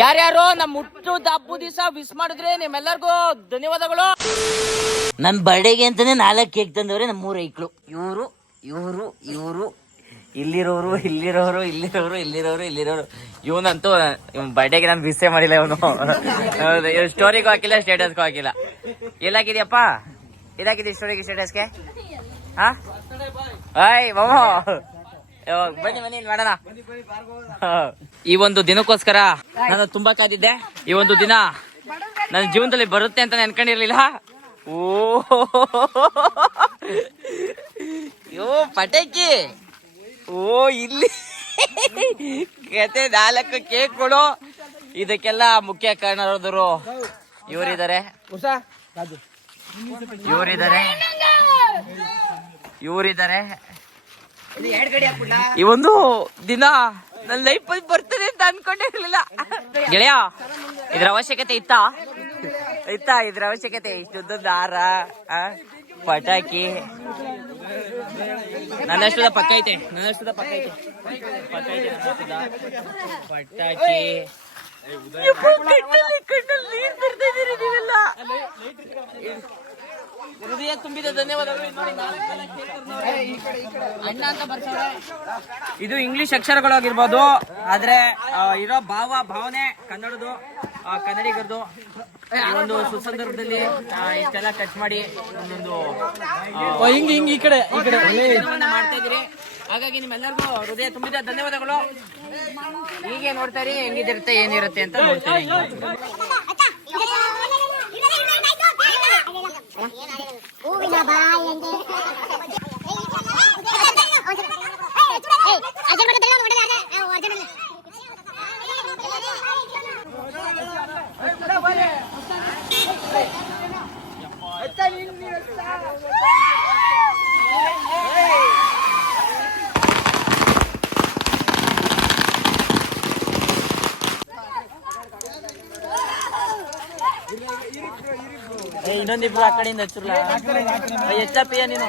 ಯಾರ್ಯಾರು ನಮ್ಮ ಹುಟ್ಟುದ ಹಬ್ಬ ದಿವಸ ವಿಶ್ ಮಾಡಿದ್ರೆ ನಿಮ್ಮೆಲ್ಲರಿಗೂ ಧನ್ಯವಾದಗಳು. ನನ್ನ ಬರ್ಡೇಗೆ ಅಂತಾನೆ 4 ಕೇಕ್ ತಂದವ್ರೆ ನಮ್ಮೂರ ಐಕ್ಳು. ಇವರು ಇವರು ಇವರು ಇಲ್ಲಿರೋರು ಇಲ್ಲಿರೋರು ಇಲ್ಲಿರೋರು ಇಲ್ಲಿರೋರು ಇಲ್ಲಿರೋರು. ಇವನಂತೂ ಬರ್ಡೇಗೆ ನಾನು ವಿಶೇ ಮಾಡಿಲ್ಲ. ಇವನು ಸ್ಟೋರಿಗೂ ಹಾಕಿಲ್ಲ, ಸ್ಟೇಟಸ್ಗೂ ಹಾಕಿಲ್ಲ. ಎಲ್ಲಾಕಿದ್ಯಪ್ಪ? ಎಲ್ಲಾಕಿದ್ಯ ಸ್ಟೋರಿಗೆ ಸ್ಟೇಟಸ್ಗೆ? ಹಾ ಆಯ್ ಮಾಮ ಬನ್ನಿ ಬನ್ನಿ ಮಾಡೋಣ. ಈ ಒಂದು ದಿನಕ್ಕೋಸ್ಕರ ನಾನು ತುಂಬಾ ಕಾದಿದ್ದೆ. ಈ ಒಂದು ದಿನ ನನ್ನ ಜೀವನದಲ್ಲಿ ಬರುತ್ತೆ ಅಂತ ಅನ್ಕೊಂಡಿರ್ಲಿಲ್ಲ. ಓ ಪಟಾಕಿ, ಓ ಇಲ್ಲಿ ಕತೆ 4 ಕೇಕ್ಗಳು. ಇದಕ್ಕೆಲ್ಲ ಮುಖ್ಯ ಕಾರಣರಾದರು ಇವರಿದ್ದಾರೆ, ಇವರಿದ್ದಾರೆ. ಈ ಒಂದು ದಿನ ನನ್ನ ಲೈಫಲ್ಲಿ ಬರ್ತದೆ ಅಂತ ಅನ್ಕೊಂಡಿರ್ಲಿಲ್ಲ ಗೆಳೆಯ. ಇದ್ರ ಅವಶ್ಯಕತೆ ಇತ್ತಾ? ಇದ್ರ ಅವಶ್ಯಕತೆ? ಇಷ್ಟುದ್ದ ದಾರ, ಪಟಾಕಿ ನನ್ನಷ್ಟದ ಪಕ್ಕ ಐತೆ, ಪಟಾಕಿ ಕಣ್ಣಲ್ಲಿ ನೀರ್ ತರ್ತಾ ಇದೀರಿ ನೀವೆಲ್ಲ. ಹೃದಯ ತುಂಬಿದ ಧನ್ಯವಾದಗಳು. ಅಣ್ಣ ಅಂತ ಬರ್ತಾರೆ. ಇದು ಇಂಗ್ಲಿಷ್ ಅಕ್ಷರಗಳಾಗಿರ್ಬೋದು, ಆದ್ರೆ ಇರೋ ಭಾವನೆ ಕನ್ನಡದು, ಕನ್ನಡಿಗರದು. ಈ ಒಂದು ಸುಸಂದರ್ಭದಲ್ಲಿ ಇಷ್ಟೆಲ್ಲ ಟಚ್ ಮಾಡಿ ಒಂದೊಂದು ಈ ಕಡೆ ಮಾಡ್ತಾ ಇದ್ದೀರಿ. ಹಾಗಾಗಿ ನಿಮ್ಮೆಲ್ಲರಿಗೂ ಹೃದಯ ತುಂಬಿದ ಧನ್ಯವಾದಗಳು. ಹೀಗೆ ನೋಡ್ತಾರೆ ಹೆಂಗಿದಿರುತ್ತೆ ಏನಿರುತ್ತೆ ಅಂತ ನೋಡ್ತೀನಿ. ಇನ್ನೊಂದಿಬ್ರು ಆ ಕಡೆಯಿಂದ ಹಚ್ಚಿರ್ಲ ಹೆಚ್ಚಪ್ಪಿಯ ನೀನು.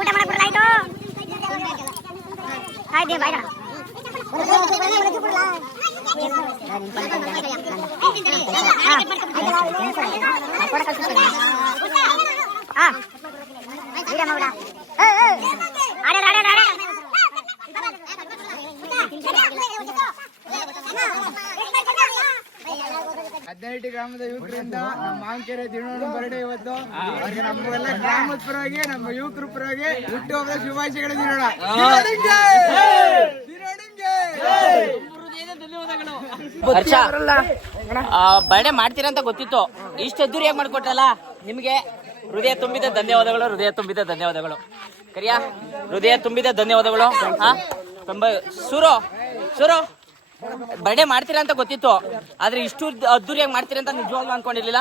ಊಟ ಮಾಡಕ್ ಬರಲಾಯ್ತು. ಆಯ್ತು ಬಾಯ್ಡ ಹದಿನೆಂಟು ಗ್ರಾಮದ ಯುವಕರಿಂದ ನಮ್ಮ ಮಾಂಕೆರೆ ದಿನೋಣ ಬರ್ಡೇ ಇವತ್ತು. ಅವ್ರಿಗೆ ನಮ್ಮೆಲ್ಲ ಗ್ರಾಮದ ಪರವಾಗಿ ನಮ್ಮ ಯುವಕರ ಪರವಾಗಿ ಹುಟ್ಟುಹಬ್ಬದ ಶುಭಾಶಯಗಳು ದಿನೋಣ. ಬರ್ಡೇ ಮಾಡ್ತೀರಾ ಅಂತ ಗೊತ್ತಿತ್ತು, ಇಷ್ಟು ಅದ್ದೂರಿಯಾಗಿ ಮಾಡ್ಕೊಟ್ರಲ್ಲ ನಿಮ್ಗೆ ಹೃದಯ ತುಂಬಿದ ಧನ್ಯವಾದಗಳು. ಹೃದಯ ತುಂಬಿದ ಧನ್ಯವಾದಗಳು ಕರಿಯಾ, ಹೃದಯ ತುಂಬಿದ ಧನ್ಯವಾದಗಳು. ಹಾ ತುಂಬ ಸುರು ಬರ್ಡೇ ಮಾಡ್ತೀರಾ ಅಂತ ಗೊತ್ತಿತ್ತು, ಆದ್ರೆ ಇಷ್ಟು ಅದ್ದೂರಿಯಾಗಿ ಮಾಡ್ತೀರಾ ಅಂತ ನಿಜವಾಗ್ಲೂ ಅನ್ಕೊಂಡಿರ್ಲಿಲ್ಲ.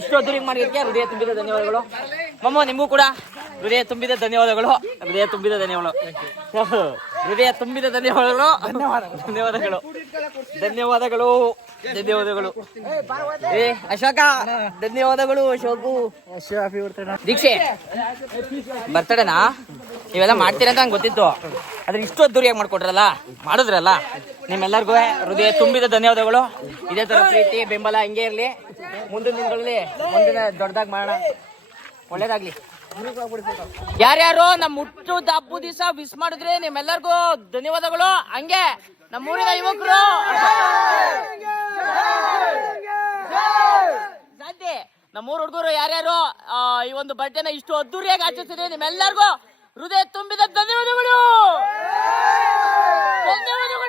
ಇಷ್ಟು ಅದ್ದೂರಿಯಾಗಿ ಮಾಡಿದ್ದಕ್ಕೆ ಹೃದಯ ತುಂಬಿದ ಧನ್ಯವಾದಗಳು. ಮಮ್ಮ ನಿಮಗೂ ಕೂಡ ಹೃದಯ ತುಂಬಿದ ಧನ್ಯವಾದಗಳು. ಹೃದಯ ತುಂಬಿದ ಧನ್ಯವಾದಗಳು. ಹೃದಯ ತುಂಬಿದ ಧನ್ಯವಾದಗಳು. ಧನ್ಯವಾದಗಳು. ಧನ್ಯವಾದಗಳು. ಧನ್ಯವಾದಗಳು. ಏ ಅಶೋಕ ಧನ್ಯವಾದಗಳು. ಅಶೋಕು ದೀಕ್ಷೆ ಬರ್ತಡೇನಾ ನೀವೆಲ್ಲ ಮಾಡ್ತೀರ ಅಂತ ನಂಗೆ ಗೊತ್ತಿತ್ತು, ಆದ್ರೆ ಇಷ್ಟು ಅದ್ದೂರಿಯಾಗಿ ಮಾಡ್ಕೊಟ್ರಲ್ಲ, ಮಾಡಿದ್ರಲ್ಲ, ನಿಮ್ಮೆಲ್ಲರಿಗೂ ಹೃದಯ ತುಂಬಿದ ಧನ್ಯವಾದಗಳು. ಇದೇ ತರ ಪ್ರೀತಿ ಬೆಂಬಲ ಹಿಂಗೆ ಇರ್ಲಿ, ಮುಂದಿನ ದಿನಗಳಲ್ಲಿ ಮುಂದಿನ ದೊಡ್ಡದಾಗಿ ಮಾಡೋಣ. ಒಳ್ಳೇದಾಗ್ಲಿ. ಯಾರ್ಯಾರು ನಮ್ಮ ಹುಟ್ಟುದ ಹಬ್ಬದ ದಿವಸ ವಿಶ್ ಮಾಡಿದ್ರೆ ನಿಮ್ಮೆಲ್ಲರಿಗೂ ಧನ್ಯವಾದಗಳು. ಹಂಗೆ ನಮ್ಮೂರಿನ ಯುವಕರು ಸಾಧ್ಯ ನಮ್ಮೂರ ಹುಡುಗರು ಯಾರ್ಯಾರು ಈ ಒಂದು ಬರ್ಡೇನ ಇಷ್ಟು ಅದ್ದೂರಿಯಾಗಿ ಆಚರಿಸಿದ್ರೆ ನಿಮ್ಮೆಲ್ಲರಿಗೂ ಹೃದಯ ತುಂಬಿದ ಧನ್ಯವಾದಗಳು. ಧನ್ಯವಾದಗಳು.